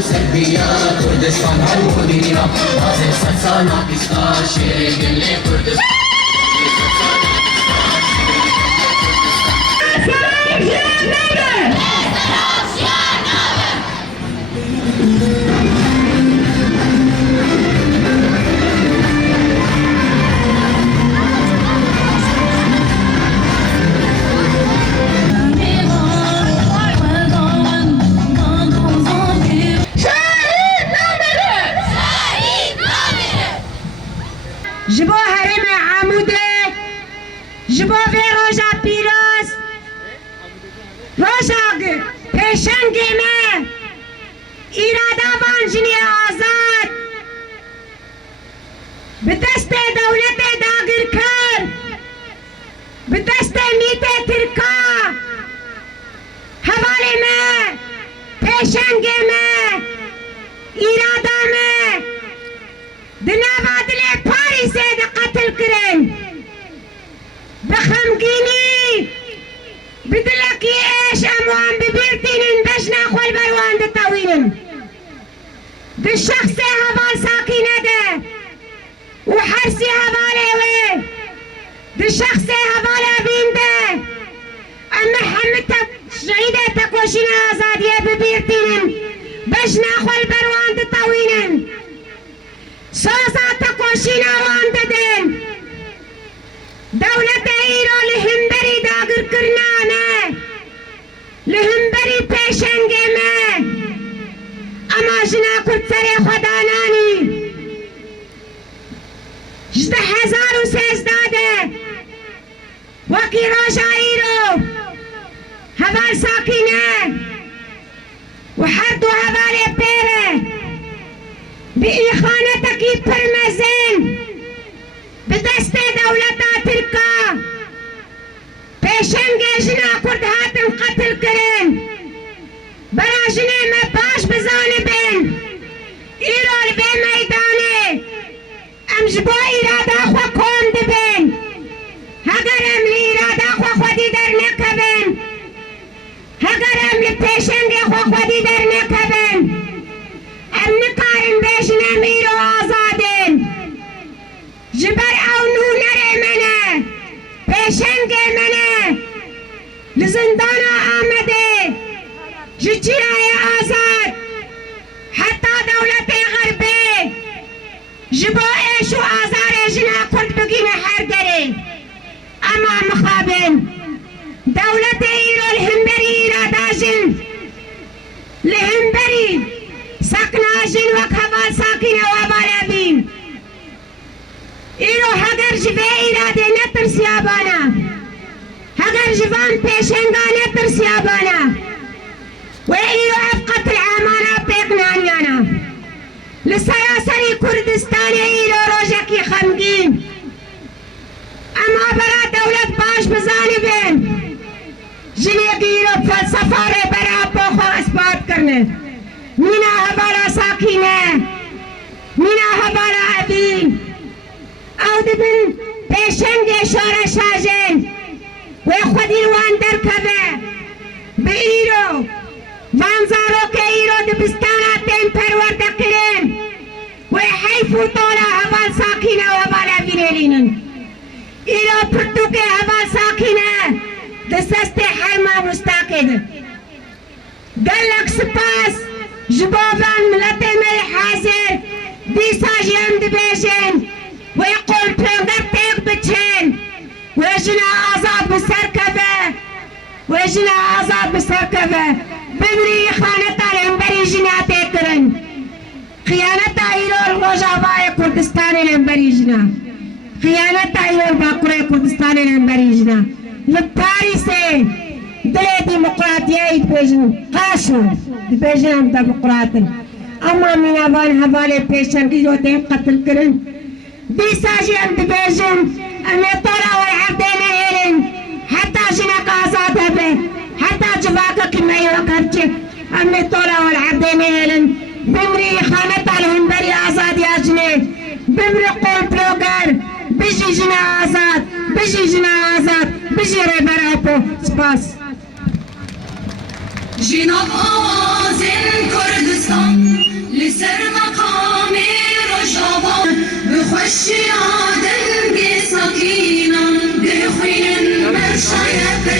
سربيا كردستان عمودية لازم ستسانا إسكار شيري قلي كردستان جبو هرم عامودا جبو في روجا بيروس روجا پیشنگ میں ارادہ وانجنی آزاد بدست دولت داگر کر بدست میت ترکا حوالے میں پیشنگ میں ارادہ میں دنا بادلے پاری سے قتل کرن بخمگینی بدلك ايش اموان ببيرتين بشنا خول بروان دطوينن بالشخص هبال ساكنة ده وحرسي هبالي وي بالشخص هبالي بين ده اما حمدتك شهيداتك وشنا آزادية ببيرتين بشنا خول بروان دطوينن صوصاتك وشنا وان ددن دولت ایرو لهمبری داگر کرنانه لهمبری پیشنگه میں اما جنا کت سر خدانانی 18013 وکی روشا ایرو هبال ساکینه و هر دو هبال پیره بی خانتکی پرمزن بدست دولتا ترکا پیشنگ جنا کرد هاتن قتل کرن برا جنه میں باش بزانه بین ایرال بے میدانه ام جبو ارادا خوا کون دبین اگر ام لی ارادا خوا خودی در نکبین اگر ام لی پیشنگ خوا خودی در نکبین ام نکارن بیشنه میرو آزادین جبر او نونر منه پیشنگ منه لزندانا آمده جچیای آزاد حتی دولت غربی جبو ایشو آزار جنا کرد بگیم هر دره اما مخابن دولت ایرو لهمبری اراداجن لهمبری سکناجن وکهبال ساکین وابالابین ایرو هگر جبه اراده نترسیابانا هگر جوان پیشنگا نترسیابانا و ایرو افقت العامانا پیقنانیانا لسراسری کردستان ایرو روژکی خمگین اما برا دولت باش بزانبین جنیق ایرو فلسفاره برا بوخو اثبات کرنے مینا حبالا ساکینه مینا حبالا عبین او دبن پیشنگ شورا شاجن و خودی وان در کبه به ایرو وانزارو که ایرو دبستانا تین پرورده کرن و حیفو طولا حبال ساکینه و بالا بینرینن ایرو پرتو که حبال ساکینه دست حرما مستاقد دلک سپاس جبابان ملت مل حاضر دیسا جیم دبیشن ويقول بلوغر تيق بتشين ويجنا آزاد بسركبه ويجنا آزاد بسركبه بمري خانتا لنبري جنا تيكرن خيانتا إيرو الروجابايا كردستان لنبري جنا خيانتا إيرو الباقوري كردستان لنبري جنا لباريسي دلي ديمقراطية يتبجن قاشو يتبجن هم ديمقراطي اما من ابان حوالي پیشن کی جو تین قتل کرن دیساجی هم دبیجن امی طولا والعبدین ایرن حتی جنک آزاد هبه حتی جواکا کمی وقت چه امی طولا والعبدین ایرن بمری خانتا لهم بری آزاد یاجنه بمری قول پلوگر بجی جنا آزاد بجی جنا آزاد بجی ری براپو سپاس جناب آواز كردستان لسر مقام رجابان بخوشی آدم گی سکینان بخوین مرشای